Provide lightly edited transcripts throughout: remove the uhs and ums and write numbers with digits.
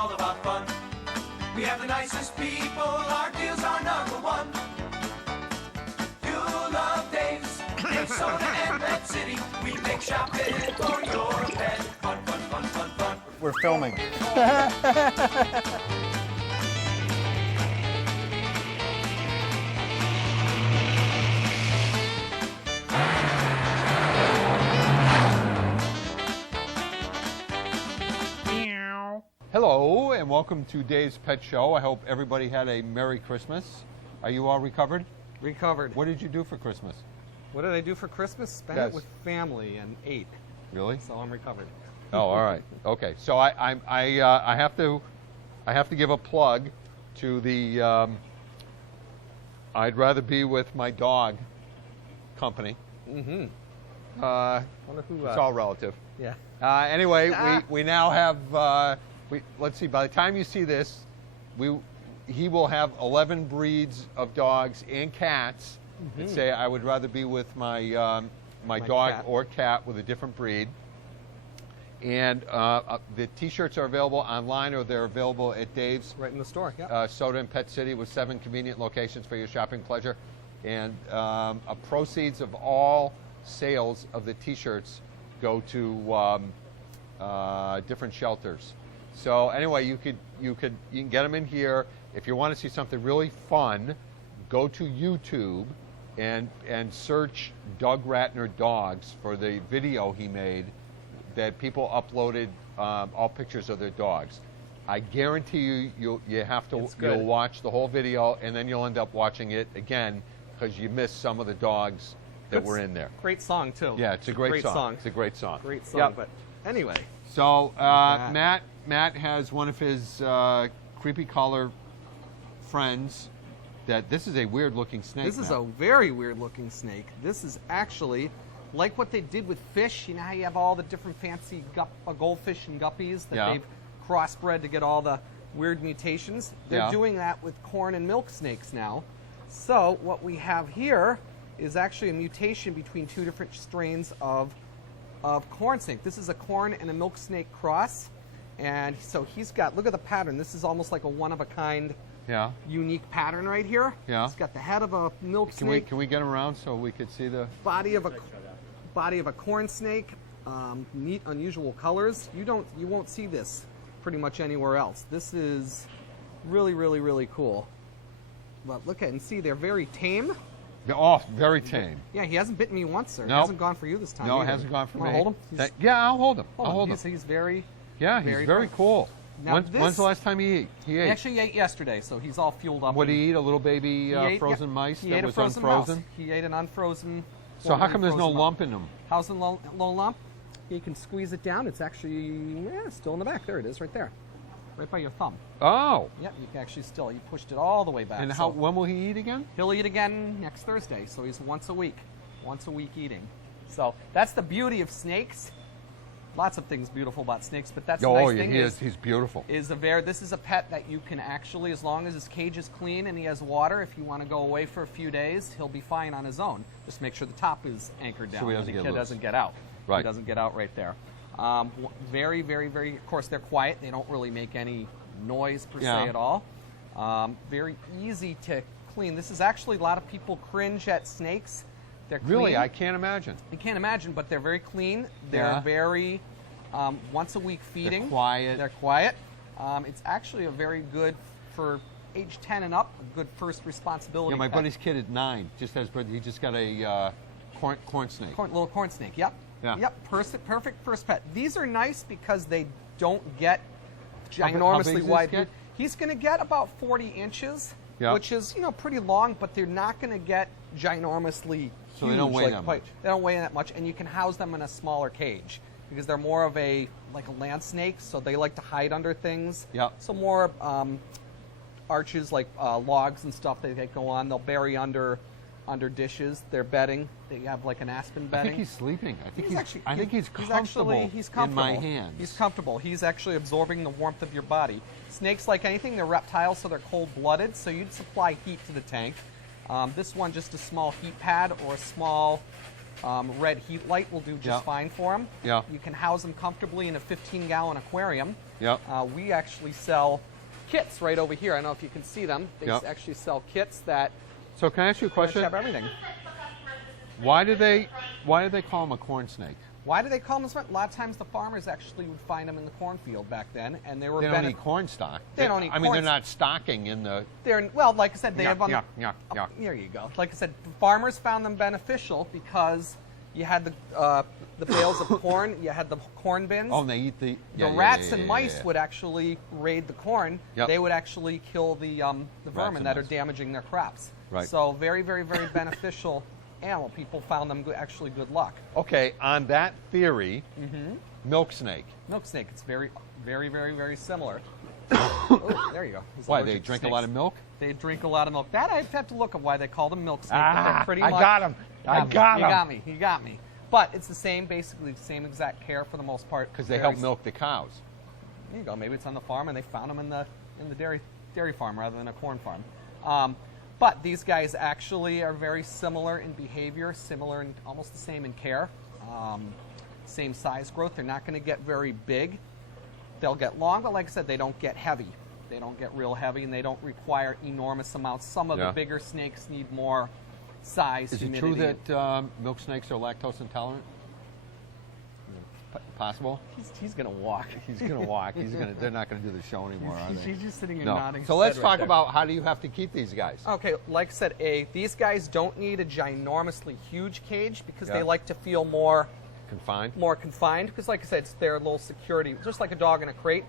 all about fun. We have the nicest people, our deals are number one. You'll love Dave's, Minnesota and Pet City. We make shopping for your pet fun, fun, fun, fun, fun. We're filming. Hello and welcome to Dave's Pet Show. I hope everybody had a Merry Christmas. Are you all recovered? Recovered. What did you do for Christmas? What did I do for Christmas? Spent Yes. it with family and ate. Really? So I'm recovered. Oh, all right. Okay. So I have to give a plug to the I'd rather be with my dog company. Mm-hmm. Wonder who. It's all relative. Yeah. Anyway, we now have. Let's see. By the time you see this, he will have 11 breeds of dogs and cats. Mm-hmm. That say I would rather be with my my dog cat. or cat with a different breed. And the T-shirts are available online, or they're available at Dave's. Right in the store. Yeah. Soda and Pet City, with 7 convenient locations for your shopping pleasure. And proceeds of all sales of the T-shirts go to different shelters. So anyway, you can get them in here. If you want to see something really fun, go to YouTube and search Doug Ratner Dogs for the video he made that people uploaded all pictures of their dogs. I guarantee you have to you'll watch the whole video, and then you'll end up watching it again because you missed some of the dogs that were in there. Great song too. Yeah, it's a great song. It's a great song. Great song. Yep. But anyway. So Matt has one of his creepy collar friends. This is a weird looking snake. This is a very weird looking snake. This is actually like what they did with fish. You know how you have all the different fancy goldfish and guppies that they've crossbred to get all the weird mutations? They're doing that with corn and milk snakes now. So what we have here is actually a mutation between 2 different strains of corn snake. This is a corn and a milk snake cross. And so he's got, look at the pattern. This is almost like a one-of-a-kind unique pattern right here. Yeah. It's got the head of a milk snake. Can we get him around so we could see the body of a corn snake? Neat, unusual colors. You won't see this pretty much anywhere else. This is really, really, really cool. But look at and see, they're very tame. Oh, very tame. Yeah, he hasn't bitten me once, sir. No. He hasn't gone for you this time. No, either. it hasn't gone for me. Want to hold him? Yeah, I'll hold him. I'll hold him. He's very. Yeah, he's very cool. Now When's the last time he ate? He actually ate yesterday, so he's all fueled up. What did he eat? A little baby frozen mice he that ate was a frozen unfrozen? Mouse. He ate an unfrozen. So how come there's no lump in him? How's the low lump? You can squeeze it down. It's actually still in the back. There it is, right there, right by your thumb. Oh. Yep, you can actually still. You pushed it all the way back. And so when will he eat again? He'll eat again next Thursday. So he's once a week eating. So that's the beauty of snakes. Lots of things beautiful about snakes, but that's the nice thing he's beautiful. This is a pet that you can actually, as long as his cage is clean and he has water, if you want to go away for a few days, he'll be fine on his own. Just make sure the top is anchored down so he and the kid loose. doesn't get out. Right. He doesn't get out right there. Very, very, very, of course, they're quiet. They don't really make any noise per se at all. Very easy to clean. This is actually, a lot of people cringe at snakes. They're clean. Really? I can't imagine. You can't imagine, but they're very clean. They're very once a week feeding. They're quiet. They're quiet. It's actually a very good, for age 10 and up, a good first responsibility. Yeah, my pet. buddy's kid at 9 he just got a corn snake. Little corn snake. Yep. Yeah. Yep. Perfect first pet. These are nice because they don't get How ginormously big wide. get? He's going to get about 40 inches, which is pretty long, but they're not going to get ginormously huge. So they don't weigh that much. They don't weigh that much, and you can house them in a smaller cage because they're more of a land snake, so they like to hide under things. Yep. So more arches like logs and stuff that they go on. They'll bury under dishes. They're bedding. They have like an aspen bedding. I think he's sleeping. I think he's he's comfortable in my hands. He's comfortable. He's actually absorbing the warmth of your body. Snakes, like anything, they're reptiles, so they're cold-blooded, so you'd supply heat to the tank. This one, just a small heat pad or a small red heat light will do just fine for them. Yeah. You can house them comfortably in a 15-gallon aquarium. Yep. We actually sell kits right over here. I don't know if you can see them. They Yep. actually sell kits that So can I ask you a question? have everything. Why do they call them a corn snake? Why do they call them? A lot of times the farmers actually would find them in the cornfield back then, and they were They don't eat corn stock. They don't eat I mean, corn they're not stocking in the. They're well, like I said, they Yeah, have on yeah, the. yeah. There you go. Like I said, farmers found them beneficial because you had the bales of corn, you had the corn bins. Oh, and they eat the. The rats and mice would actually raid the corn. Yep. They would actually kill the vermin and that are mice. damaging their crops. Right. So very, very, very beneficial animal. People found them actually good luck. Okay, on that theory, Mm-hmm. milk snake. Milk snake, it's very, very, very, very similar. Oh, there you go. He's Why, allergic they to drink a snakes. lot of milk? They drink a lot of milk. That I'd have to look at why they call them milk snake. but they're pretty I much, got him. I got You him. got me. You got me. But it's the same, basically the same exact care for the most part. Because they Very help milk the cows. There you go. Maybe it's on the farm and they found them in the dairy farm rather than a corn farm. But these guys actually are very similar in behavior, similar and almost the same in care. Same size growth. They're not going to get very big. They'll get long, but like I said, they don't get heavy. They don't get real heavy, and they don't require enormous amounts. Some of Yeah. the bigger snakes need more size, Is it humidity. true that milk snakes are lactose intolerant? Possible? He's going to walk. He's going to walk. They're not going to do the show anymore, are they? He's just sitting here No. nodding. So his let's head right talk there. about how do you have to keep these guys? Okay, like I said, these guys don't need a ginormously huge cage because Yeah. they like to feel more Confined? because, like I said, it's their little security, just like a dog in a crate.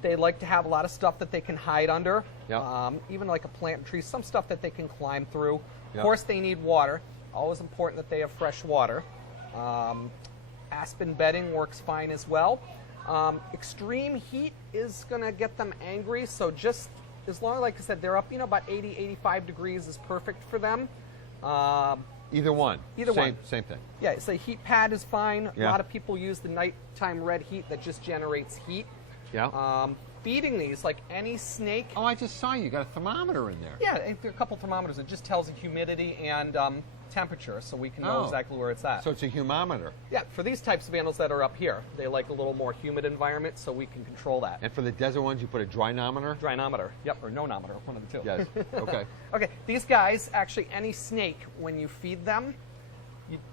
They like to have a lot of stuff that they can hide under, Yeah. even like a plant and tree, some stuff that they can climb through. Yeah. Of course, they need water. Always important that they have fresh water. Aspen bedding works fine as well. Extreme heat is going to get them angry, so just as long as, like I said, they're up, about 80, 85 degrees is perfect for them. Either one. Either one. Same thing. Yeah, so heat pad is fine. Yeah. A lot of people use the nighttime red heat that just generates heat. Yeah. Feeding these, like any snake, Oh, I just saw you got a thermometer in there. yeah, and there are a couple thermometers. It just tells the humidity and temperature, so we can know Oh. exactly where it's at. So it's a humometer. Yeah, for these types of animals that are up here, they like a little more humid environment, so we can control that. And for the desert ones, you put a drynometer? Drynometer, yep, or nonometer, one of the two. Yes. Okay. Okay, these guys, actually, any snake, when you feed them,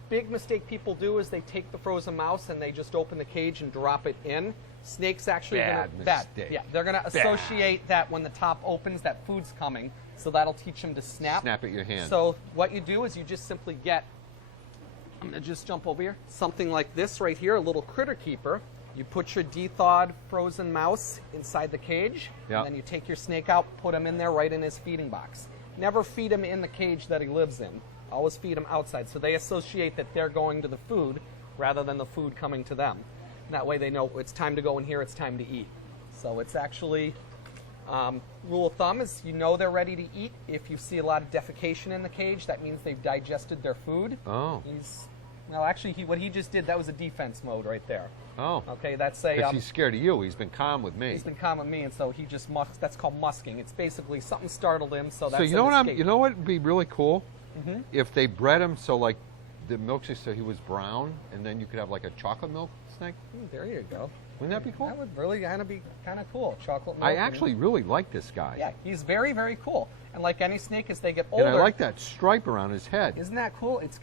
big mistake people do is they take the frozen mouse and they just open the cage and drop it in. Snakes actually Bad mistake. Yeah, they're going to associate that when the top opens, that food's coming, so that'll teach them to snap. Snap at your hand. So what you do is you just simply get, I'm going to just jump over here, something like this right here, a little critter keeper. You put your de-thawed frozen mouse inside the cage, Yeah. and then you take your snake out, put him in there right in his feeding box. Never feed him in the cage that he lives in. Always feed him outside. So they associate that they're going to the food rather than the food coming to them. And that way they know it's time to go in here, it's time to eat. So it's actually, rule of thumb is you know they're ready to eat. If you see a lot of defecation in the cage, that means they've digested their food. Oh. What he just did, that was a defense mode right there. Oh. Okay, that's a... Because he's scared of you. He's been calm with me. He's been calm with me, and so he just that's called musking. It's basically something startled him, so that's So you know an escape. you know what would be really cool? If they bred him so like the milk snake so he was brown, and then you could have like a chocolate milk snake. There you go. Wouldn't that be cool? That would really kind of be kind of cool. Chocolate milk. I and- actually really like this guy. Yeah, he's very, very cool. And like any snake, as they get older, And I like that stripe around his head. Isn't that cool? It's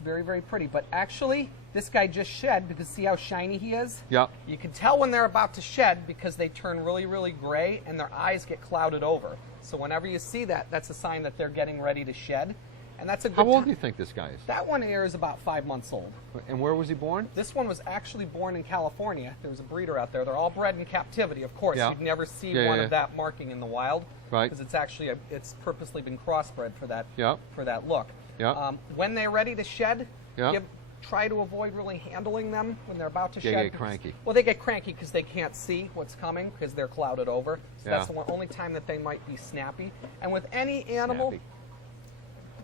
very, very pretty. But actually, this guy just shed because see how shiny he is? Yep. You can tell when they're about to shed because they turn really, really gray and their eyes get clouded over. So whenever you see that, that's a sign that they're getting ready to shed. And that's a good How old ti- do you think this guy is? That one here is about 5 months old. And where was he born? This one was actually born in California. There was a breeder out there. They're all bred in captivity, of course. Yeah. You'd never see Yeah, one yeah. of that marking in the wild. Right. Because it's actually it's purposely been crossbred for that Yeah. for that look. Yeah. When they're ready to shed, Yeah. try to avoid really handling them when they're about to They shed. get because- cranky. Well, they get cranky because they can't see what's coming because they're clouded over. So that's Yeah. the only time that they might be snappy. And with any animal, Snappy.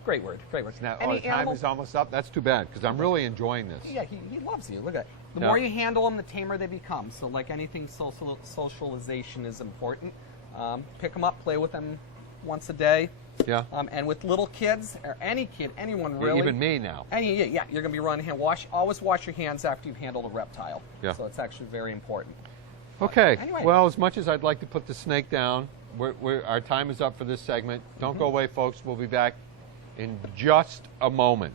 great word. Now, Any time animal, is almost up. That's too bad because I'm really enjoying this. yeah, he loves you. Look at it. The Yeah. more you handle them, the tamer they become. So, like anything, socialization is important. Pick them up, play with them once a day. Yeah. And with little kids, or any kid, anyone really. Even me now. Yeah, you're going to be running hand. Always wash your hands after you've handled a reptile. Yeah. So it's actually very important. Okay. Anyway. Well, as much as I'd like to put the snake down, our time is up for this segment. Don't go away, folks. We'll be back in just a moment.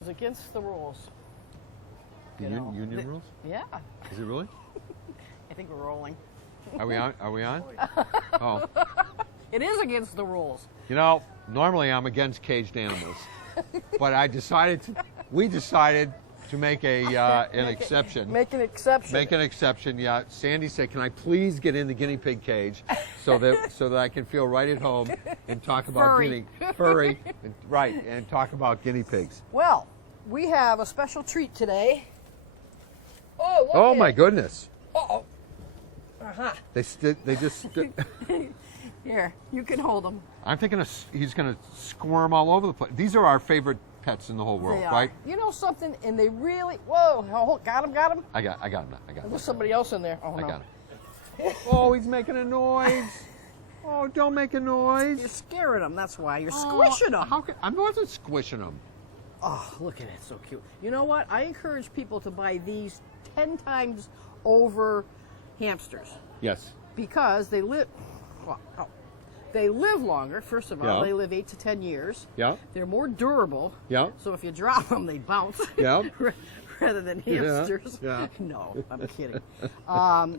It's against the rules. Union rules? Yeah, Is it really? I think we're rolling. Are we on? Are we on? Oh. It is against the rules. You know, normally I'm against caged animals, but we decided to make an exception. Make an exception. Make an exception. Yeah. Sandy said, "Can I please get in the guinea pig cage so that I can feel right at home and talk about furry, and talk about guinea pigs." Well, we have a special treat today. Oh, look Oh at my it. goodness! Uh-oh. Uh-huh. They just. Here, you can hold them. I'm thinking he's going to squirm all over the place. These are our favorite pets in the whole world, They are. right? You know something? And they really... Whoa, got him. I got him. There's somebody else in there. Oh, I no. got him. Oh, he's making a noise. Oh, don't make a noise. You're scaring them, that's why. You're squishing them. I wasn't squishing them. Oh, look at it, so cute. You know what? I encourage people to buy these 10 times over hamsters Yes. because they live. Well, they live longer. First of all, Yeah. they live 8 to 10 years. Yeah. They're more durable. Yeah. So if you drop them, they bounce. Yeah. Rather than hamsters. Yeah. No, I'm kidding.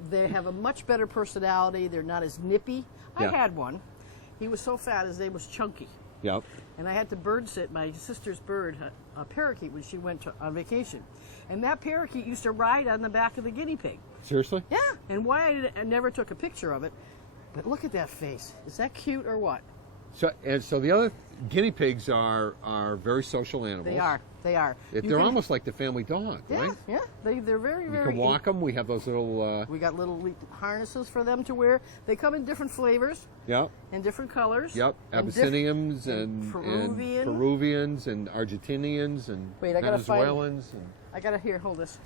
They have a much better personality. They're not as nippy. I Yeah. had one. He was so fat, his name was Chunky. Yep. And I had to bird sit my sister's bird, a parakeet, when she went on vacation. And that parakeet used to ride on the back of the guinea pig. Seriously? Yeah. And why I never took a picture of it. But look at that face. Is that cute or what? So the other guinea pigs are very social animals. They are. They are. They're almost like the family dog, Yeah, right? yeah. They're very, You very. can walk them. We have those little. We got little harnesses for them to wear. They come in different flavors Yep. and different colors. Yep. and Abyssinians and Peruvian. and Peruvians and Argentinians and Wait, I gotta find- Venezuelans. And, I gotta hold this.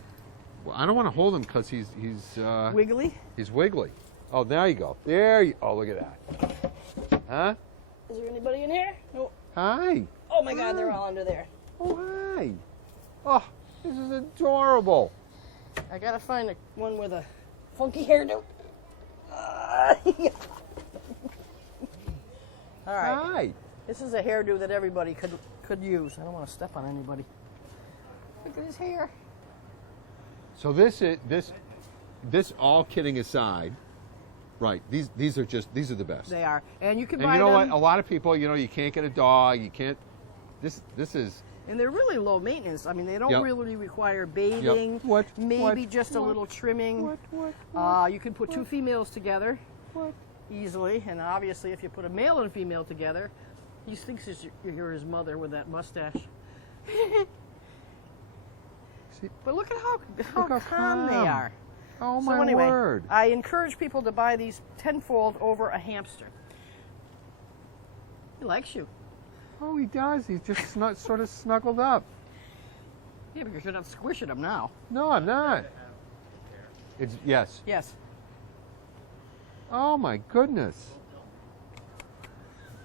well, I don't want to hold him because he's Wiggly. he's wiggly. Oh, there you go. Oh, look at that. Huh? Is there anybody in here? No. Hi. Oh my God, they're all under there. Oh, hi. Oh, this is adorable. I gotta find one with a funky hairdo. Yeah. All right. Hi. This is a hairdo that everybody could use. I don't want to step on anybody. Look at his hair. So this all kidding aside, right? These are the best. They are, and you can And buy you know them. what? A lot of people, you can't get a dog. You can't. This is. And they're really low maintenance. I mean, they don't Yep. really require bathing. What? Maybe What? just a What? little trimming. You can put two females together easily, and obviously, if you put a male and a female together, he thinks you're his mother with that mustache. See, But look at how Look how calm they calm. are. oh So my anyway, word! I encourage people to buy these tenfold over a hamster. He likes you. Oh, he does. He's just sort of snuggled up. Yeah, because you're not squishing him now. No, I'm not. It's yes. Yes. Oh my goodness,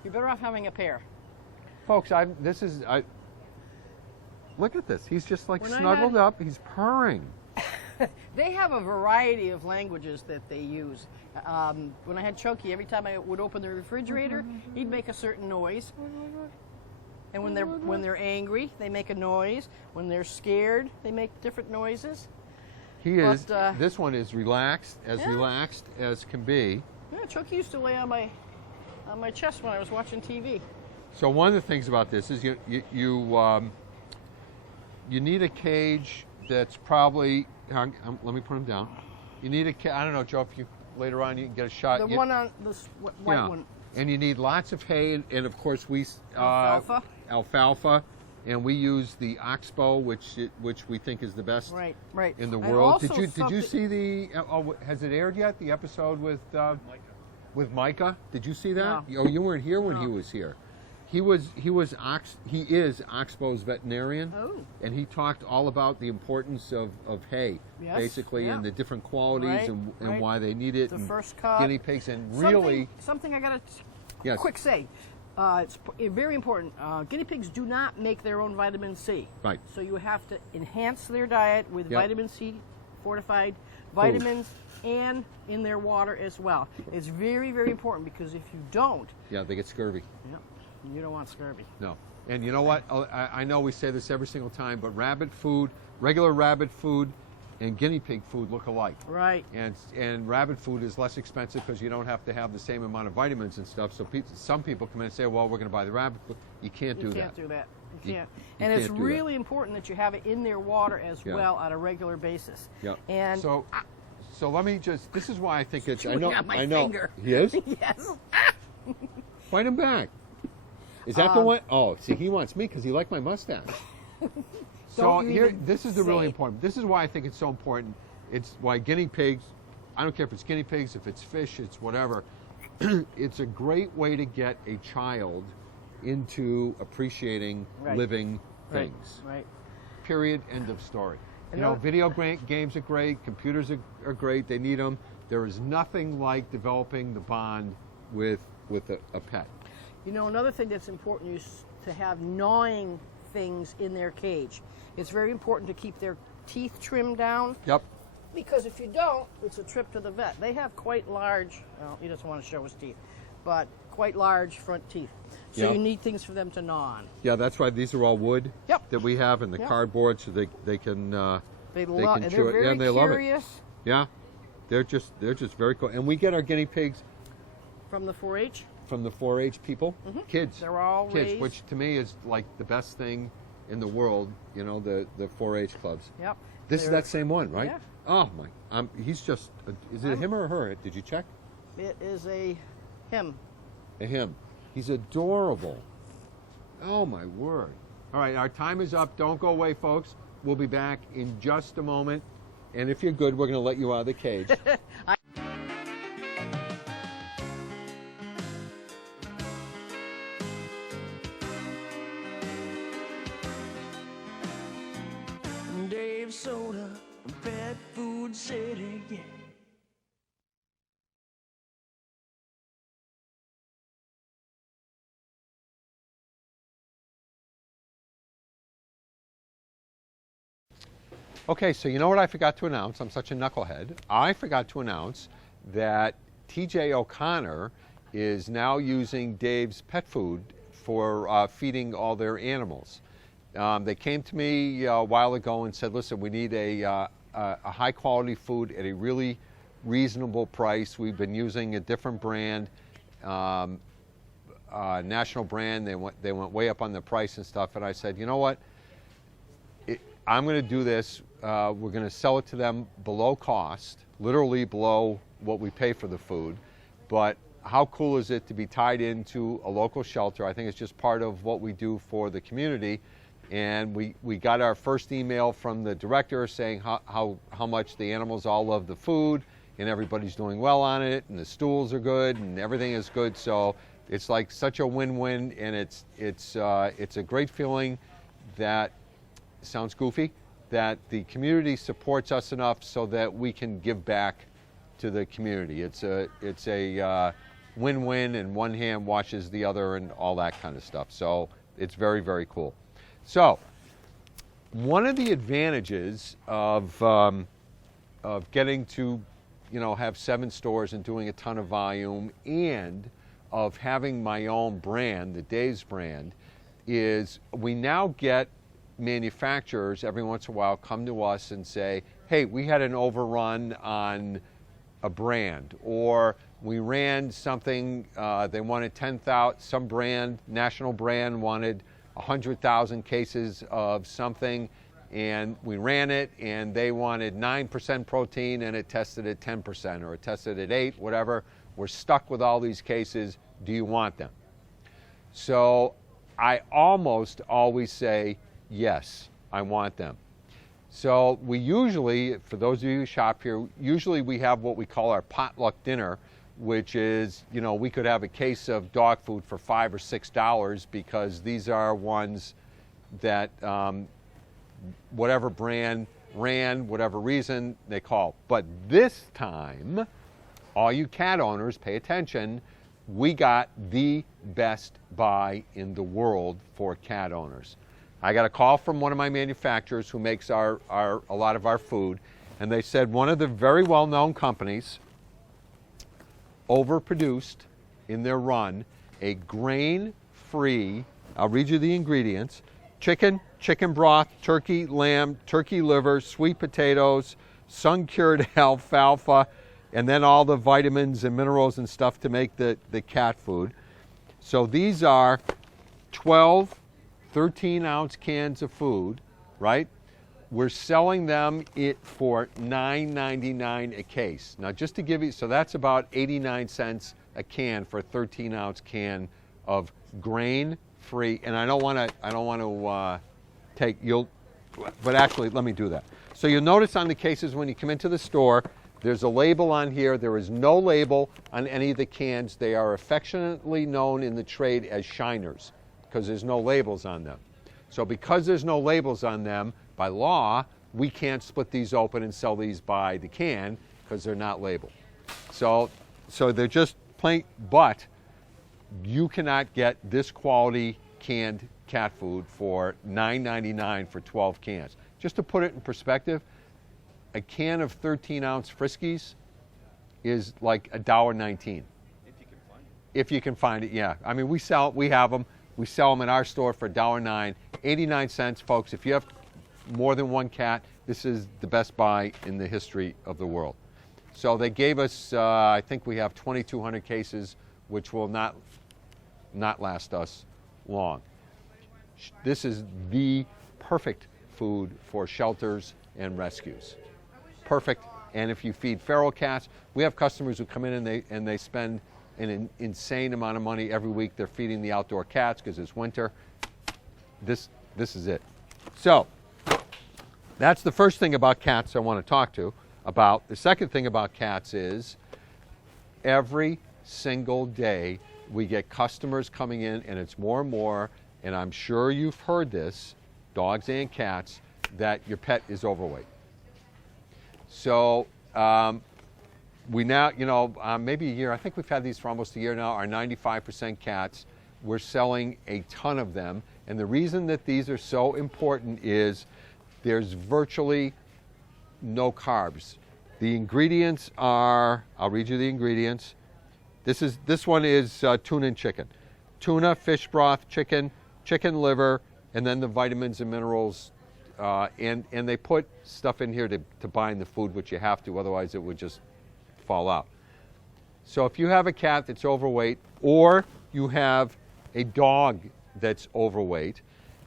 You're better off having a pair. folks! Look at this. He's just like When I snuggled had- up. He's purring. They have a variety of languages that they use. When I had Chunky, every time I would open the refrigerator, he'd make a certain noise. And when they're angry, they make a noise. When they're scared, they make different noises. He is. But, This one is relaxed as can be. Yeah, Chunky used to lay on my chest when I was watching TV. So one of the things about this is you need a cage that's probably. Let me put him down. You need I don't know, Joe. If you later on you can get a shot. The one on this white yeah. one. And you need lots of hay, and of course Alfalfa. alfalfa, and we use the Oxbow, which we think is the best Right, right. in the And world. also Did you something- see the? Has it aired yet? The episode with Micah? Did you see that? No. Oh, you weren't here when No. he was here. He is Oxbow's veterinarian, Oh. and he talked all about the importance of hay, Yes, basically, yeah. and the different qualities Right, and right. why they need it. The and first cut. guinea pigs, and really, something I gotta Yes. quick say. Very important. Guinea pigs do not make their own vitamin C. Right. So you have to enhance their diet with Yep. vitamin C, fortified vitamins, and in their water as well. It's very, very important because if you don't, yeah, they get scurvy. you don't want scurvy. No. And you know what? I know we say this every single time, but rabbit food, regular rabbit food, and guinea pig food look alike. Right. And rabbit food is less expensive because you don't have to have the same amount of vitamins and stuff. So some people come in and say, well, we're going to buy the rabbit food. You can't do You that. can't do that. You You- can't. you And it's can't do that. really important that you have it in their water as Yeah. well on a regular basis. Yeah. And So let me just. This is why I think it's. I chewing know. on my I know. finger. He is. yes. Fight him back. Is that the one? Oh, see, he wants me because he liked my mustache. So Don't you here, even this is the really say. important. This is why I think it's so important. It's why guinea pigs. I don't care if it's guinea pigs, if it's fish, it's whatever. It's a great way to get a child into appreciating Right. living Right. things. Right. Period. End of story. And You know, the- video games are great. Computers are great. They need them. There is nothing like developing the bond with a pet. You know, another thing that's important is to have gnawing things in their cage. It's very important to keep their teeth trimmed down Yep. because if you don't, it's a trip to the vet. They have quite large, well, he doesn't want to show his teeth, but quite large front teeth. So Yeah. you need things for them to gnaw on. Yeah, that's why these are all wood Yep. that we have, and the Yep. cardboard, so they can They can love, and chew they're it. very Yeah, and they love it. curious Yeah, they're just very cool. And we get our guinea pigs from the 4-H. from the 4-H people, kids. They're all kids, raised. which to me is like the best thing in the world. You know, the 4-H clubs. Yep. This is They're- that same one, right? Yeah. Oh my! He's just. Is it a him or a her? Did you check? It is a him. A him. He's adorable. Oh my word! All right, our time is up. Don't go away, folks. We'll be back in just a moment. And if you're good, we're going to let you out of the cage. Dave Soda, Pet Food City, yeah. Okay, so you know what I forgot to announce? I'm such a knucklehead. I forgot to announce that TJ O'Connor is now using Dave's pet food for feeding all their animals. They came to me a while ago and said, listen, we need a high quality food at a really reasonable price. We've been using a different brand, national brand. They went way up on the price and stuff. And I said, you know what? I'm going to do this. We're going to sell it to them below cost, literally below what we pay for the food. But how cool is it to be tied into a local shelter? I think it's just part of what we do for the community. And we got our first email from the director saying how much the animals all love the food and everybody's doing well on it and the stools are good and everything is good. So it's like such a win-win, and it's a great feeling that, sounds goofy, that the community supports us enough so that we can give back to the community. It's a win-win, and one hand washes the other and all that kind of stuff. So it's very, very cool. So one of the advantages of getting to, have 7 stores and doing a ton of volume, and of having my own brand, the Dave's brand, is we now get manufacturers every once in a while come to us and say, hey, we had an overrun on a brand, or we ran something, they wanted 10,000, some brand, national brand wanted 100,000 cases of something, and we ran it, and they wanted 9% protein, and it tested at 10%, or it tested at 8, whatever. We're stuck with all these cases. Do you want them? So I almost always say, yes, I want them. So we usually, for those of you who shop here, usually we have what we call our potluck dinner, which is, you know, we could have a case of dog food for $5 or $6 because these are ones that whatever brand ran, whatever reason, they call. But this time, all you cat owners, pay attention, we got the best buy in the world for cat owners. I got a call from one of my manufacturers who makes a lot of our food, and they said one of the very well-known companies overproduced in their run a grain-free, I'll read you the ingredients, chicken, chicken broth, turkey, lamb, turkey liver, sweet potatoes, sun-cured alfalfa, and then all the vitamins and minerals and stuff to make the cat food. So these are 12 13-ounce cans of food, right? We're selling them for $9.99 a case. Now, just to give you, so that's about 89 cents a can for a 13-ounce can of grain-free. And I don't want to take but actually, let me do that. So you'll notice on the cases when you come into the store, there's a label on here. There is no label on any of the cans. They are affectionately known in the trade as shiners, because there's no labels on them. So because there's no labels on them, by law, we can't split these open and sell these by the can because they're not labeled. So they're just plain, but you cannot get this quality canned cat food for $9.99 for 12 cans. Just to put it in perspective, a can of 13-ounce Friskies is like $1.19. If you can find it, yeah. I mean, we have them. We sell them in our store for $1.09, 89 cents, folks. If you have more than one cat, this is the best buy in the history of the world. So they gave us, I think we have 2,200 cases, which will not last us long. This is the perfect food for shelters and rescues. Perfect. And if you feed feral cats, we have customers who come in and they spend an insane amount of money every week. They're feeding the outdoor cats because it's winter. This is it. So that's the first thing about cats I want to talk to about. The second thing about cats is every single day we get customers coming in, and it's more and more, and I'm sure you've heard this, dogs and cats, that your pet is overweight. So we now, maybe a year, I think we've had these for almost a year now, our 95% cats. We're selling a ton of them. And the reason that these are so important is there's virtually no carbs. The ingredients are, I'll read you the ingredients. This one is tuna and chicken. Tuna, fish broth, chicken liver, and then the vitamins and minerals. And they put stuff in here to bind the food, which you have to, otherwise it would just fall out. So if you have a cat that's overweight, or you have a dog that's overweight,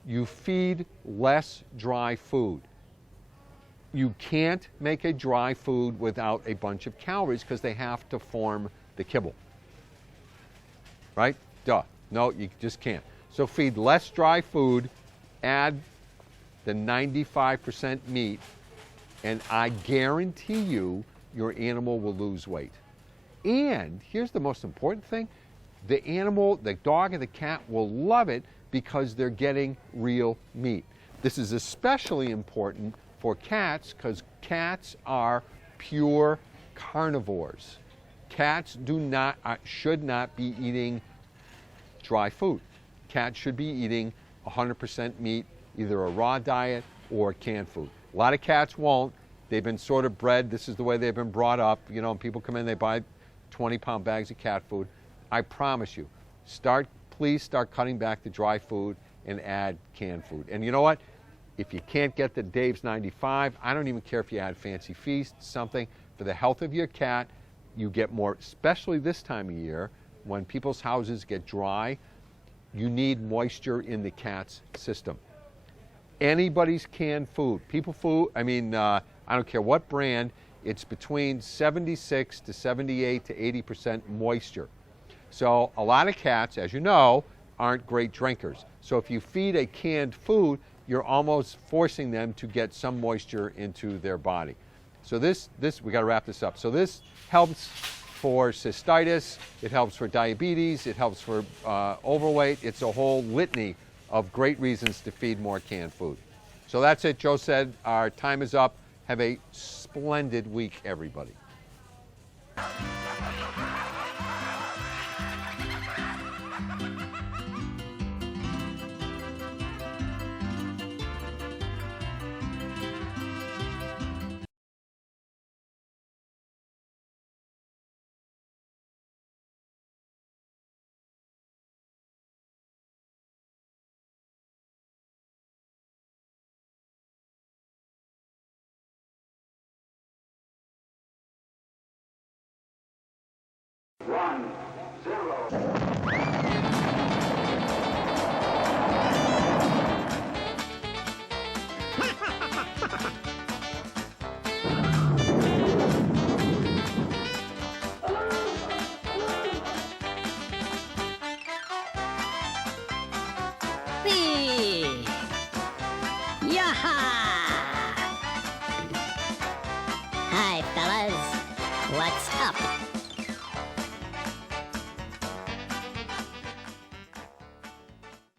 you feed less dry food. You can't make a dry food without a bunch of calories because they have to form the kibble. Right? Duh. No, you just can't. So feed less dry food, add the 95% meat, and I guarantee you your animal will lose weight. And here's the most important thing. The animal, the dog and the cat will love it because they're getting real meat. This is especially important for cats because cats are pure carnivores. Cats should not be eating dry food. Cats should be eating 100% meat, either a raw diet or canned food. A lot of cats won't. They've been sort of bred. This is the way they've been brought up. People come in, they buy 20-pound bags of cat food. I promise you, please start cutting back the dry food and add canned food. And you know what? If you can't get the Dave's 95, I don't even care if you add Fancy Feast, something. For the health of your cat, you get more, especially this time of year, when people's houses get dry, you need moisture in the cat's system. Anybody's canned food, I don't care what brand, it's between 76 to 78 to 80% moisture. So a lot of cats, as you know, aren't great drinkers. So if you feed a canned food, you're almost forcing them to get some moisture into their body. So this we got to wrap this up. So this helps for cystitis, it helps for diabetes, it helps for overweight. It's a whole litany of great reasons to feed more canned food. So that's it. Joe said our time is up. Have a splendid week, everybody.